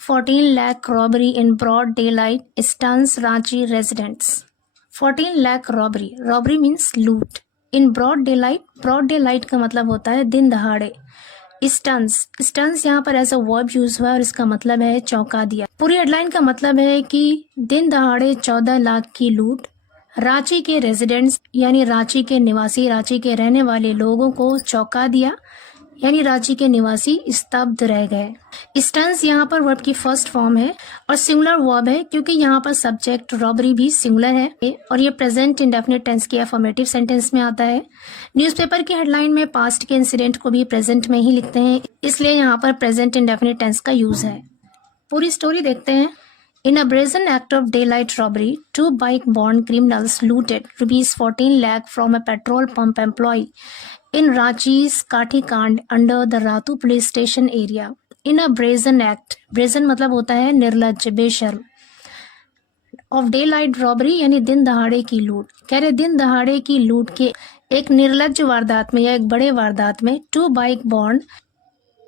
14 lakh robbery in broad daylight stuns Ranchi residents. 14 lakh robbery. Robbery means loot. In broad daylight. Broad daylight का मतलब होता है दिन दहाड़े. स्टन्स यहाँ पर ऐसा वर्ब यूज हुआ और इसका मतलब है चौंका दिया. पूरी हेडलाइन का मतलब है कि दिन दहाड़े 14 लाख की लूट. रांची के रेजिडेंट्स यानी रांची के निवासी, रांची के रहने वाले लोगों को चौंका दिया, यानी रांची के निवासी स्तब्ध रह गए. स्टन्स यहाँ पर वर्ब की फर्स्ट फॉर्म है और सिंगुलर वर्ब है क्योंकि यहाँ पर सब्जेक्ट रॉबरी भी सिंगुलर है और ये प्रेजेंट इंडेफिनिट टेंस की अफर्मेटिव सेंटेंस में आता है. न्यूज़पेपर की हेडलाइन में पास्ट के इंसिडेंट को भी प्रेजेंट में ही लिखते हैं, इसलिए यहाँ पर प्रेजेंट इंडेफिनिट टेंस का यूज है. पूरी स्टोरी देखते हैं. In a brazen act of daylight robbery, 2 bike-borne criminals looted rupees 14 lakh from a petrol pump employee in Ranchi's Kathikand under the Ratu police station area. In a brazen act, brazen मतलब होता है निर्लज्ज, बेशर्म. Of daylight robbery यानी दिन दहाड़े की लूट. कह रहे दिन दहाड़े की लूट के एक निर्लज्ज वारदात में या एक बड़े वारदात में 2 bike-borne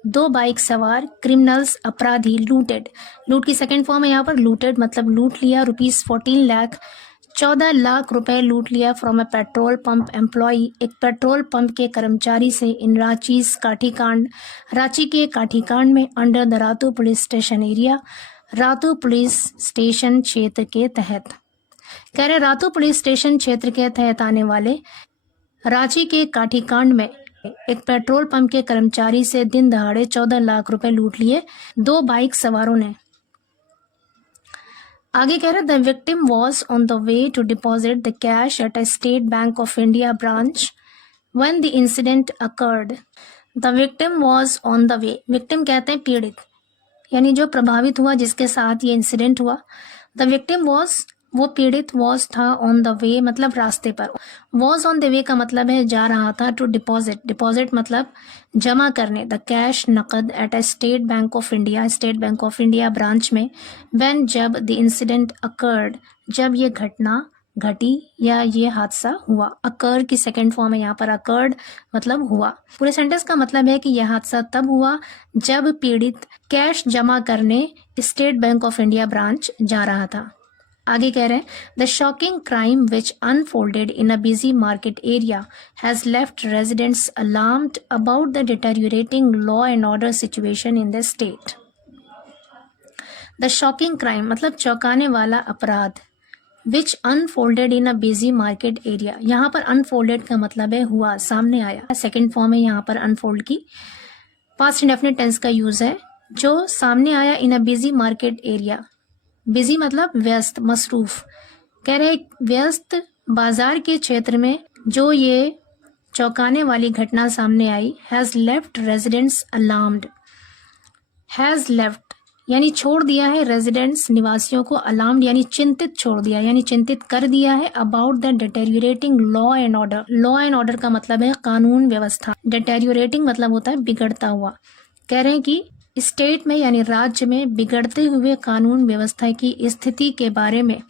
2 बाइक सवार क्रिमिनल्स अपराधी लूटेड. लूट की सेकंड फॉर्म है यहाँ पर लूटेड मतलब लूट लिया. रुपीज 14 लाख 14 लाख रुपए लूट लिया from A petrol pump employee, एक पेट्रोल पंप के कर्मचारी से. इन रांचीज काठीकांड, रांची के काठीकांड में under the Ratu police station area, Ratu police station क्षेत्र के तहत. कह रहे रातू पुलिस स्टेशन क्षेत्र के तहत आने वाले रांची के काठीकांड में एक पेट्रोल पंप के कर्मचारी से दिन दहाड़े 14 लाख रुपए लूट लिए 2 बाइक सवारों ने. आगे कह रहे the victim was on the way to deposit the cash at a State Bank of India branch when the incident occurred. The victim was on the way. Victim कहते हैं पीड़ित, यानी जो प्रभावित हुआ, जिसके साथ ये इंसिडेंट हुआ. द विक्टिम वॉज वो पीड़ित, वॉज था, ऑन द वे मतलब रास्ते पर. वॉज ऑन द वे का मतलब है जा रहा था. टू डिपॉजिट, डिपॉजिट मतलब जमा करने. द कैश नकद eight a State Bank of India, state Bank of India branch में. व्हेन जब द इंसिडेंट अकर्ड, जब ये घटना घटी या ये हादसा हुआ. अकर की सेकेंड फॉर्म है यहाँ पर अकर्ड मतलब हुआ. पूरे सेंटेंस का मतलब है कि यह हादसा तब हुआ जब पीड़ित कैश जमा करने State Bank of India branch जा रहा था. आगे कह रहे हैं the shocking crime which unfolded in a busy market area has left residents alarmed about the deteriorating law and order situation in the state. The shocking crime मतलब चौंकाने वाला अपराध. Which unfolded in a busy market area, यहाँ पर unfolded का मतलब है हुआ, सामने आया. सेकेंड फॉर्म है यहाँ पर अनफोल्ड की. पास्ट इंडेफिनिट टेंस का यूज है. जो सामने आया in a busy market area. Busy मतलब व्यस्त, मसरूफ. कह रहे व्यस्त बाजार के क्षेत्र में जो ये चौंकाने वाली घटना सामने आई. Has left residents alarmed. Has left यानी छोड़ दिया है, रेजिडेंट्स निवासियों को, अलार्म्ड यानी चिंतित छोड़ दिया, यानी चिंतित कर दिया है. About the deteriorating law and order. Law and order का मतलब है कानून व्यवस्था. डिटेरियोरेटिंग मतलब होता है बिगड़ता हुआ. कह रहे हैं कि स्टेट में यानी राज्य में बिगड़ते हुए कानून व्यवस्था की स्थिति के बारे में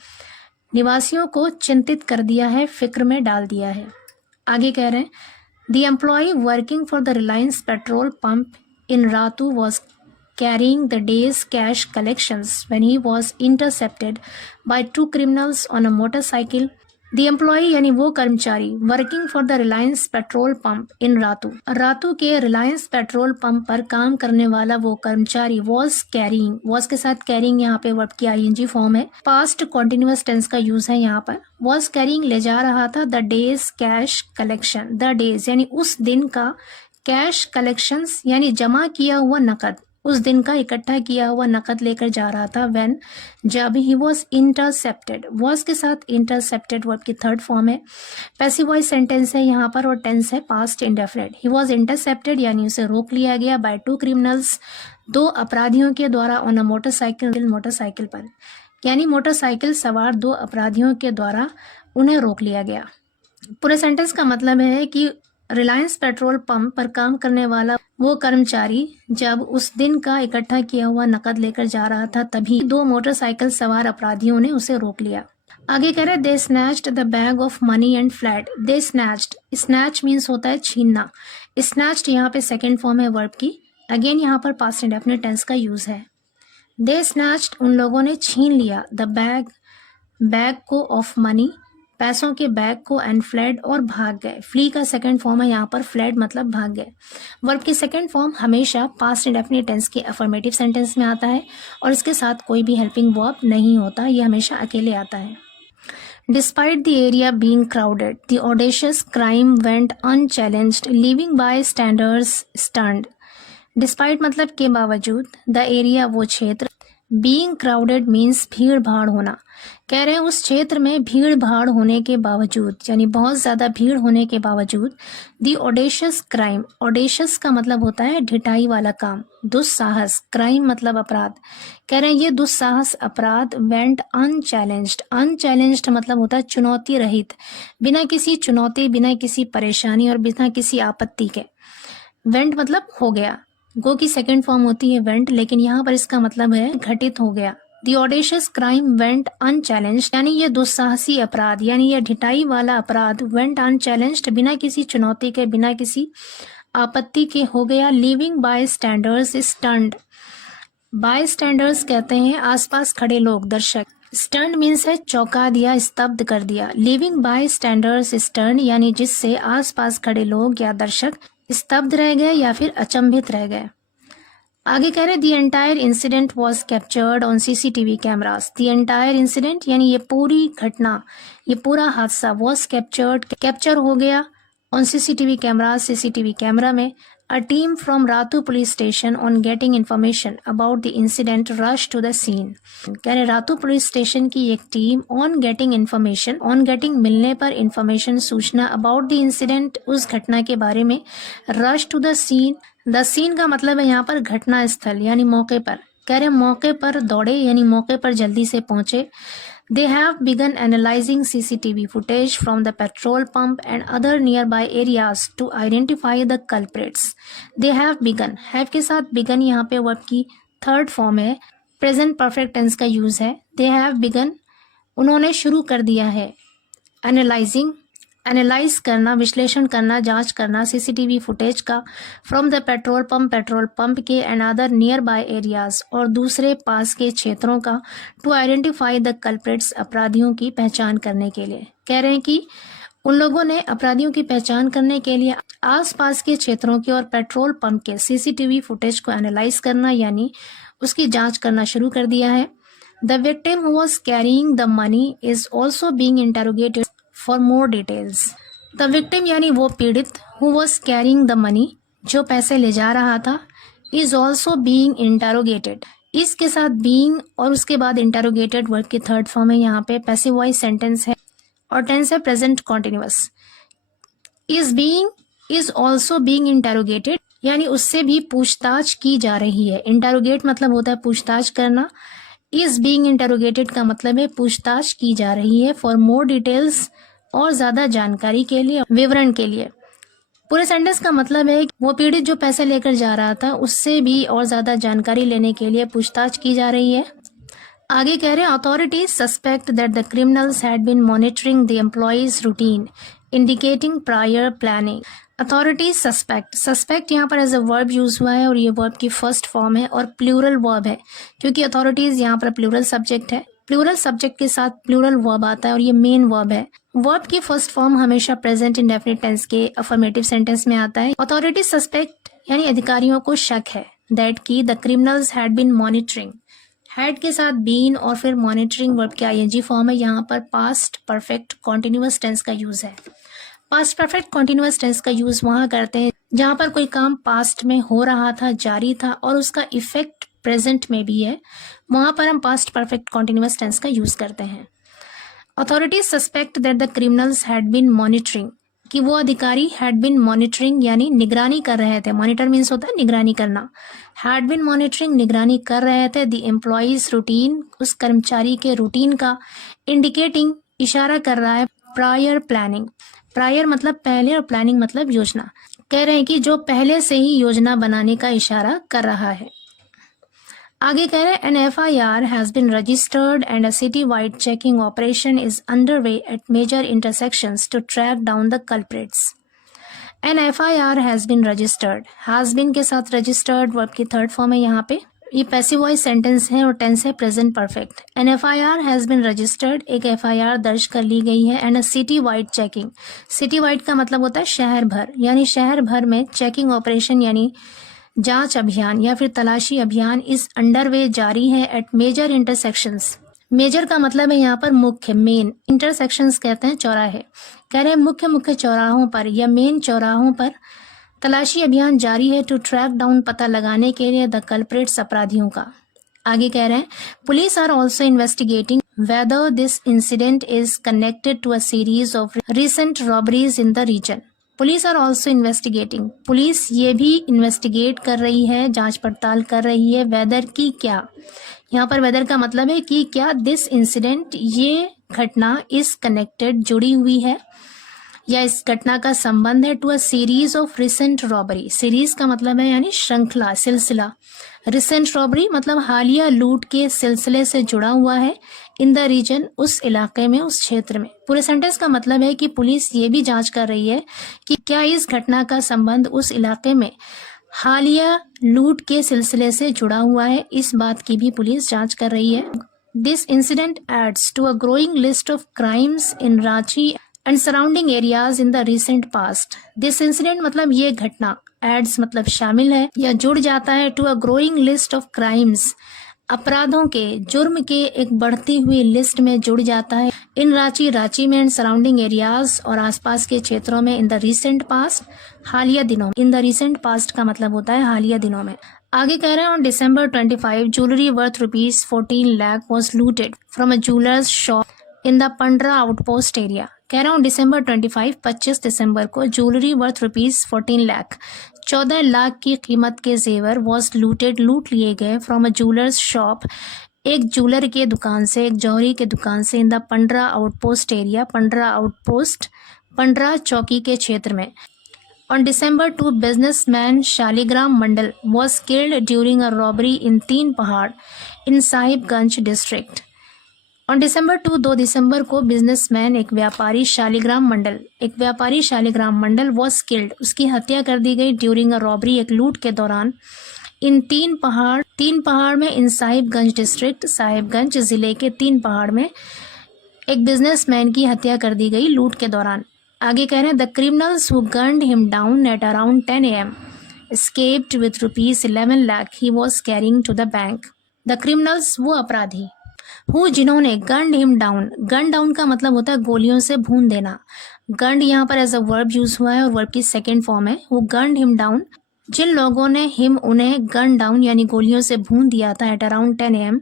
निवासियों को चिंतित कर दिया है, फिक्र में डाल दिया है. आगे कह रहे हैं the employee working for the Reliance petrol pump in Ratu was carrying the day's cash collections when he was intercepted by 2 criminals on a motorcycle. The employee यानी वो कर्मचारी working for the Reliance petrol pump in Ratu, Ratu के Reliance petrol pump पर काम करने वाला वो कर्मचारी वॉज कैरिंग, वॉज के साथ कैरिंग यहाँ पे वर्ब की आईएनजी फॉर्म है. पास्ट कॉन्टिन्यूअस टेंस का यूज है यहाँ पर. वॉज कैरिंग ले जा रहा था the days cash collection. The days यानी उस दिन का, कैश कलेक्शंस यानी जमा किया हुआ नकद, उस दिन का इकट्ठा किया हुआ नकद लेकर जा रहा था. व्हेन जब ही वॉज इंटरसेप्टेड, वॉज के साथ इंटरसेप्टेड वर्ब की थर्ड फॉर्म है. पैसिव वॉइस सेंटेंस है यहाँ पर और टेंस है past indefinite. He was intercepted यानी उसे रोक लिया गया बाय 2 क्रिमिनल्स, 2 अपराधियों के द्वारा ऑन अ मोटरसाइकिल, मोटरसाइकिल पर, यानी मोटरसाइकिल सवार 2 अपराधियों के द्वारा उन्हें रोक लिया गया. पूरे सेंटेंस का मतलब है कि रिलायंस पेट्रोल पंप पर काम करने वाला वो कर्मचारी जब उस दिन का इकट्ठा किया हुआ नकद लेकर जा रहा था तभी 2 मोटरसाइकिल सवार अपराधियों ने उसे रोक लिया. आगे कह रहे they snatched the bag of money and fled. They snatched, snatch means होता है छीनना. स्नैच्ड यहाँ पे सेकेंड फॉर्म है वर्ब की. अगेन यहाँ पर पास्ट इंडेफिनिट टेंस का यूज है. दे स्नैच्ड, उन लोगों ने छीन लिया, द बैग को ऑफ मनी, पैसों के बैग को, एंड फ्लेड, और भाग गए। फ्ली का सेकंड फॉर्म है यहाँ पर, फ्लेड मतलब भाग गए। वर्ब की सेकंड फॉर्म हमेशा पास्ट इंडेफिनिट टेंस के अफर्मेटिव सेंटेंस में आता है और इसके साथ कोई भी हेल्पिंग वर्ब नहीं होता, ये हमेशा अकेले आता है। Despite the area being crowded, the audacious crime went unchallenged, leaving bystanders stunned. Despite मतलब के बावजूद, the area वो क्षेत्र, being crowded means भीड़ भाड़ होना। कह रहे हैं उस क्षेत्र में भीड़ भाड़ होने के बावजूद, यानी बहुत ज्यादा भीड़ होने के बावजूद, the audacious crime, audacious का मतलब होता है ढिठाई वाला काम, दुस्साहस, क्राइम मतलब अपराध। कह रहे हैं ये दुस्साहस अपराध went unchallenged, unchallenged मतलब होता है चुनौती रहित, बिना किसी चुनौती, बिना किसी परेशानी और बिना किसी आपत्ति के। went मतलब हो गया, गो की सेकंड फॉर्म होती है went, लेकिन यहाँ पर इसका मतलब है घटित हो गया। The audacious crime went unchallenged, यानी ये दुस्साहसी अपराध, यानी ये ढिठाई वाला अपराध went unchallenged, बिना किसी चुनौती के, बिना किसी आपत्ति के हो गया। Leaving bystanders stunned, bystanders कहते हैं आसपास खड़े लोग, दर्शक। Stunned मीन्स है चौंका दिया, स्तब्ध कर दिया। Leaving bystanders stunned यानी जिससे आसपास खड़े लोग या दर्शक स्तब्ध रह गए या फिर अचंभित रह गए। आगे कह रहे the entire incident was captured on CCTV cameras. The entire incident यानी ये पूरी घटना, ये पूरा हादसा, वॉज कैप्चर्ड कैप्चर हो गया on CCTV cameras, CCTV camera में। A team from Ratu police station on getting information about the incident rush to the scene. कह रहे रातू पुलिस स्टेशन की एक team on getting information, on getting मिलने पर information, सूचना, अबाउट द इंसिडेंट उस घटना के बारे में, rush to the scene, the scene का मतलब है यहाँ पर घटना स्थल यानी मौके पर। कह रहे मौके पर दौड़े यानी मौके पर जल्दी से पहुंचे। They have begun analyzing CCTV footage from the petrol pump and other nearby areas to identify the culprits. They have begun, have के साथ begun यहाँ पे वर्ब की थर्ड फॉर्म है, प्रेजेंट परफेक्ट टेंस का यूज है। They have begun, उन्होंने शुरू कर दिया है। Analyzing, एनालाइज करना, विश्लेषण करना, जांच करना सीसीटीवी फुटेज का, फ्रॉम द पेट्रोल पंप के, and other near by areas, और दूसरे पास के क्षेत्रों का, टू आइडेंटिफाई द कल्प्रिट्स, अपराधियों की पहचान करने के लिए। कह रहे हैं कि उन लोगों ने अपराधियों की पहचान करने के लिए आसपास के क्षेत्रों के और पेट्रोल पंप के सीसीटीवी फुटेज को एनालाइज करना यानी उसकी जांच करना शुरू कर दिया है। The victim who was carrying the money is also being interrogated for more details. The victim यानी वो पीड़ित, who was carrying the money, जो पैसे ले जा रहा था, इज ऑल्सो बीइंग इंटरोगेटेड, इसके साथ बीइंग और उसके बाद इंटरोगेटेड वर्ब की थर्ड फॉर्म है यहाँ पे, पैसिव वॉइस सेंटेंस है और टेंस है present continuous. Is also being interrogated यानी उससे भी पूछताछ की जा रही है। इंटरोगेट मतलब होता है पूछताछ करना, इज बीइंग इंटरोगेटेड का मतलब है पूछताछ की जा रही है। फॉर मोर डिटेल्स, और ज्यादा जानकारी के लिए, विवरण के लिए। पूरे सेंटेंस का मतलब है कि वो पीड़ित जो पैसे लेकर जा रहा था उससे भी और ज्यादा जानकारी लेने के लिए पूछताछ की जा रही है। आगे कह रहे हैं authorities suspect that the criminals had been monitoring the employees routine indicating prior planning. Authorities suspect, suspect यहाँ पर एज अ वर्ब यूज हुआ है और ये वर्ब की फर्स्ट फॉर्म है और प्लूरल वर्ब है क्योंकि अथॉरिटीज यहाँ पर प्लूरल सब्जेक्ट है। प्लूरल सब्जेक्ट के साथ प्लूरल वर्ब आता है और ये मेन वर्ब है। वर्ब की फर्स्ट फॉर्म हमेशा प्रेजेंट इंडेफिनिट टेंस के अफर्मेटिव सेंटेंस में आता है। अथॉरिटीज सस्पेक्ट यानी अधिकारियों को शक है दैट की the criminals had been monitoring, had के साथ बीन और फिर मॉनिटरिंग वर्ब की आईएनजी फॉर्म है। यहाँ पर पास्ट परफेक्ट कॉन्टिन्यूअस टेंस का यूज है। पास्ट परफेक्ट कॉन्टिन्यूअस टेंस का यूज वहां करते हैं जहां पर कोई काम पास्ट में हो रहा था, जारी था और उसका इफेक्ट प्रेजेंट में भी है, वहां पर हम पास्ट परफेक्ट कॉन्टिन्यूअस टेंस का यूज करते हैं। Authorities suspect that the criminals had been monitoring, कि वो अधिकारी हैड बीन मॉनिटरिंग यानी निगरानी कर रहे थे। मॉनिटर मीन्स होता है निगरानी करना। हैड बीन मॉनिटरिंग निगरानी कर रहे थे द एम्प्लॉयज रूटीन, उस कर्मचारी के रूटीन का, इंडिकेटिंग इशारा कर रहा है प्रायर प्लानिंग, प्रायर मतलब पहले और प्लानिंग मतलब योजना। कह रहे हैं कि जो पहले से ही योजना बनाने का इशारा कर रहा है। आगे कह रहे हैं an FIR has been registered and a city wide checking operation is underway at major intersections to track down the culprits. An FIR has been registered, has been के साथ रजिस्टर्ड वर्ब की थर्ड फॉर्म है यहाँ पे। ये passive voice sentence है और tense है present perfect. An FIR has been registered, एक एफआईआर दर्ज कर ली गई है। And a city wide checking, city wide का मतलब होता है शहर भर, यानी शहर भर में चेकिंग ऑपरेशन यानी जांच अभियान या फिर तलाशी अभियान इस अंडरवे जारी है एट मेजर इंटरसेक्शंस। मेजर का मतलब है यहाँ पर मुख्य, मेन। इंटरसेक्शंस कहते हैं चौराहे। कह रहे हैं मुख्य मुख्य चौराहों पर या मेन चौराहों पर तलाशी अभियान जारी है टू ट्रैक डाउन, पता लगाने के लिए द कल्प्रिट्स, अपराधियों का। आगे कह रहे हैं police are also investigating whether this incident is connected to a series of recent robberies in the region. Police are also investigating, police ये भी इन्वेस्टिगेट कर रही है, जांच पड़ताल कर रही है। वेदर की क्या, यहाँ पर वेदर का मतलब है कि क्या दिस इंसिडेंट, ये घटना, इस कनेक्टेड, जुड़ी हुई है या इस घटना का संबंध है to a series of recent robbery. Series का मतलब है यानी श्रृंखला, सिलसिला। रिसेंट रॉबरी मतलब हालिया लूट के सिलसिले से जुड़ा हुआ है। इन द रीजन, उस इलाके में, उस क्षेत्र में। पूरे सेंटेंस का मतलब है कि पुलिस ये भी जांच कर रही है कि क्या इस घटना का संबंध उस इलाके में हालिया लूट के सिलसिले से जुड़ा हुआ है, इस बात की भी पुलिस जांच कर रही है। This incident adds to a growing list of crimes in Ranchi and surrounding areas in the recent past. This incident मतलब ये घटना, एड्स मतलब शामिल है या जुड़ जाता है, to a growing list of crimes, अपराधों के, जुर्म के एक बढ़ती हुई लिस्ट में जुड़ जाता है। इन रांची, रांची में, एंड सराउंडिंग एरियाज और आसपास के क्षेत्रों में, इन द रिसेंट पास्ट, हालिया दिनों में। इन द रिसेंट पास्ट का मतलब होता है हालिया दिनों में। आगे कह रहे हैं on December 25 jewellery worth ₹14 lakh was looted from a jewellers shop in the Pandra outpost area. कह रहा हूँ December 25 दिसंबर को ज्वेलरी वर्थ ₹14 लाख, 14 लाख की कीमत के जेवर वॉज लूटेड, लूट लिए गए, फ्रॉम अ ज्वेलर्स शॉप, एक ज्वेलर के दुकान से, एक जौहरी के दुकान से, in the Pandra outpost area, Pandra outpost, Pandra चौकी के क्षेत्र में। On December 2 businessman Shaligram Mandal was killed during a robbery in तीन पहाड़ in Sahibganj district. On December 2 2 दिसंबर को बिजनेसमैन, एक व्यापारी, शालिग्राम मंडल, एक व्यापारी शालिग्राम मंडल was killed, उसकी हत्या कर दी गई, during a robbery, एक लूट के दौरान, इन तीन पहाड़ में, इन साहिबगंज डिस्ट्रिक्ट, साहिबगंज जिले के तीन पहाड़ में एक बिजनेसमैन की हत्या कर दी गई लूट के दौरान। आगे कह रहे हैं the criminals who gunned him down at around 10 AM escaped with ₹11 lakh he was carrying to the bank। The criminals, वो अपराधी, हु जिन्होंने, gunned him down, gun down का मतलब होता है गोलियों से भून देना। गन्ड यहाँ पर एज अ वर्ब यूज हुआ है और वर्ब की सेकेंड फॉर्म है। हु गन्ड हिम डाउन, जिन लोगों ने, हिम उन्हें, गन डाउन यानी गोलियों से भून दिया था, एट अराउंड 10 AM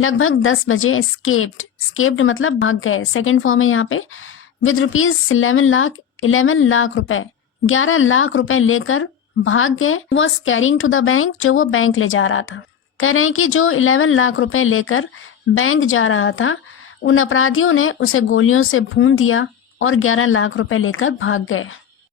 लगभग 10 बजे। एस्केप्ड मतलब भाग गए, सेकेंड फॉर्म है यहाँ पे। विद ₹11 लाख, 11 लाख रुपए, 11 लाख रुपए लेकर भाग गए। Was carrying to the bank, जो वो बैंक ले जा रहा था। कह रहे हैं कि जो 11 लाख रुपए लेकर बैंक जा रहा था, उन अपराधियों ने उसे गोलियों से भून दिया और 11 लाख रुपए लेकर भाग गए।